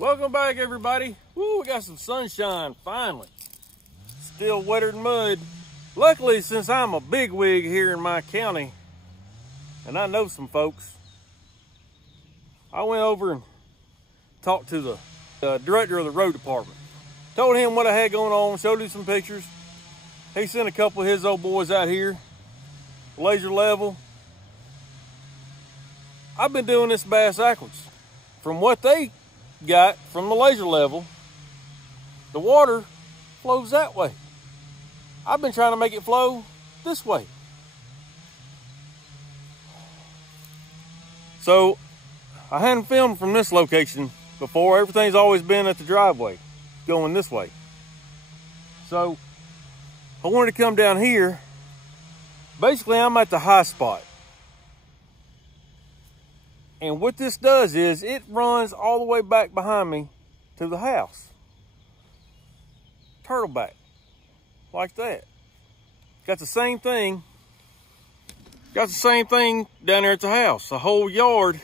Welcome back, everybody. Woo, we got some sunshine, finally. Still wetter than mud. Luckily, since I'm a bigwig here in my county, and I know some folks, I went over and talked to the director of the road department. Told him what I had going on, showed him some pictures. He sent a couple of his old boys out here, laser level. I've been doing this bass backwards. From what they got from the laser level, the water flows that way. I've been trying to make it flow this way. So I hadn't filmed from this location before. Everything's always been at the driveway going this way. So I wanted to come down here. Basically, I'm at the high spot. And what this does is it runs all the way back behind me to the house. Turtleback, like that. Got the same thing. Got the same thing down there at the house. The whole yard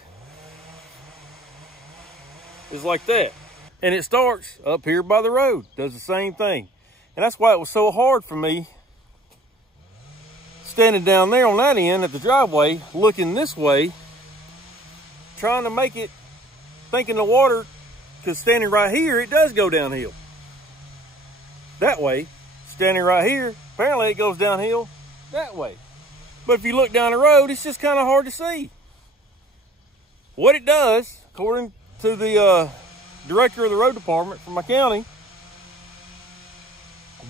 is like that. And it starts up here by the road. Does the same thing. And that's why it was so hard for me standing down there on that end at the driveway, looking this way, trying to make it, thinking the water, because standing right here, it does go downhill. That way, standing right here, apparently it goes downhill that way. But if you look down the road, it's just kind of hard to see. What it does, according to the director of the road department from my county,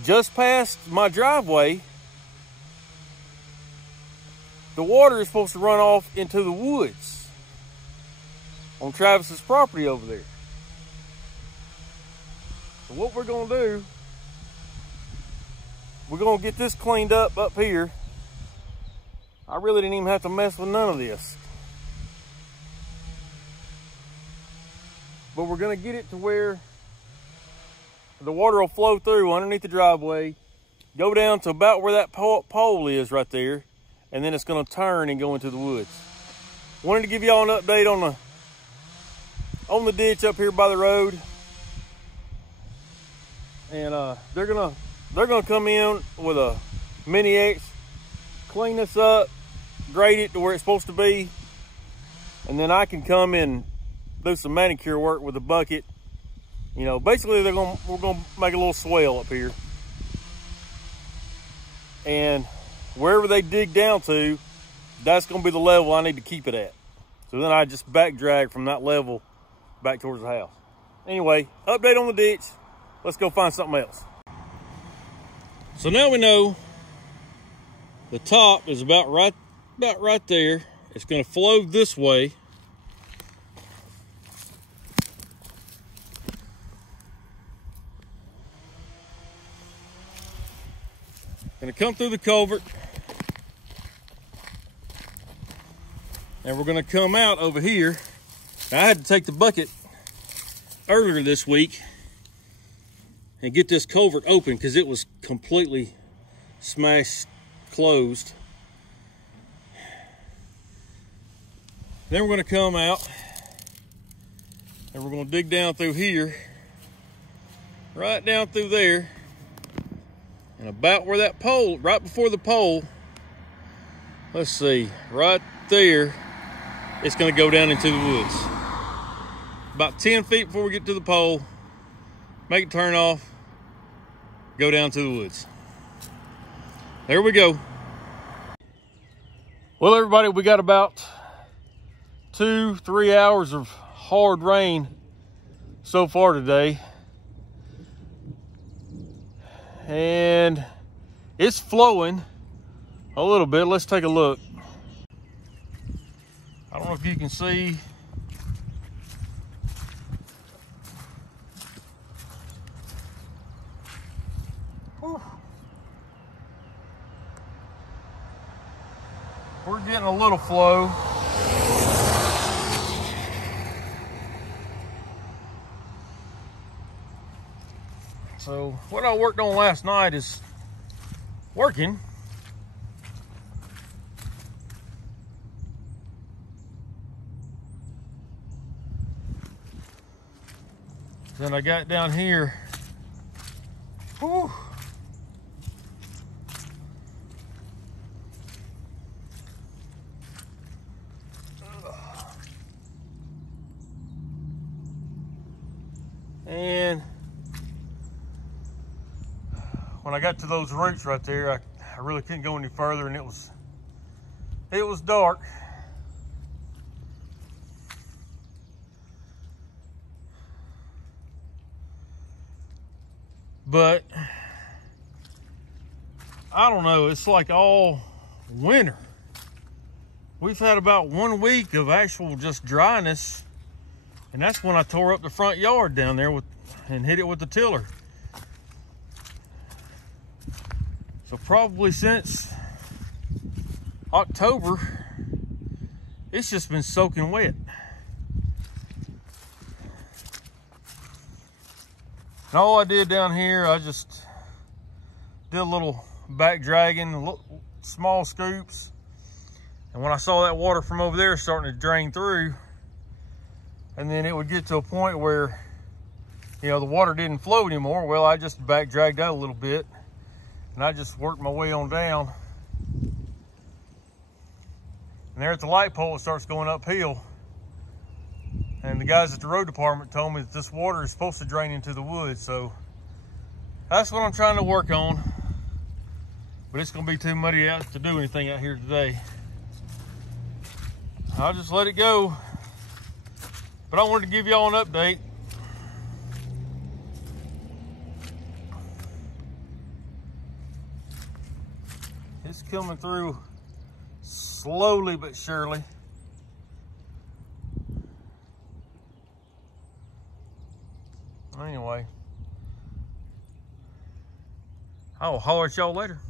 just past my driveway, the water is supposed to run off into the woods on Travis's property over there. So what we're gonna do, we're gonna get this cleaned up here. I really didn't even have to mess with none of this. But we're gonna get it to where the water will flow through underneath the driveway, go down to about where that pole is right there, and then it's gonna turn and go into the woods. Wanted to give y'all an update on the ditch up here by the road. And they're gonna come in with a Mini X, clean this up, grade it to where it's supposed to be, and then I can come in, do some manicure work with a bucket. You know, basically we're gonna make a little swale up here, and wherever they dig down to, that's gonna be the level I need to keep it at. So then I just back drag from that level back towards the house. Anyway, update on the ditch. Let's go find something else. So now we know the top is about right there. It's going to flow this way. Going to come through the culvert. And we're going to come out over here. Now, I had to take the bucket earlier this week and get this culvert open because it was completely smashed closed. Then we're going to come out and we're going to dig down through here, right down through there, and about where that pole, right before the pole, let's see, right there, it's going to go down into the woods. About 10 feet before we get to the pole, make it turn off, go down to the woods. There we go. Well, everybody, we got about 2-3 hours of hard rain so far today. And it's flowing a little bit. Let's take a look. I don't know if you can see. We're getting a little flow. So what I worked on last night is working. Then I got down here. Whew. And when I got to those roots right there, I really couldn't go any further, and it was dark. But I don't know, it's like all winter. We've had about 1 week of actual just dryness, and that's when I tore up the front yard down there and hit it with the tiller. So probably since October, it's just been soaking wet. And all I did down here, I just did a little back dragging, small scoops. And when I saw that water from over there starting to drain through, and then it would get to a point where, you know, the water didn't flow anymore, well, I just back dragged out a little bit, and I just worked my way on down. And there at the light pole, it starts going uphill. And the guys at the road department told me that this water is supposed to drain into the woods. So that's what I'm trying to work on. But it's gonna be too muddy out to do anything out here today. I'll just let it go. But I wanted to give y'all an update. It's coming through slowly but surely. Anyway, I'll holler at y'all later.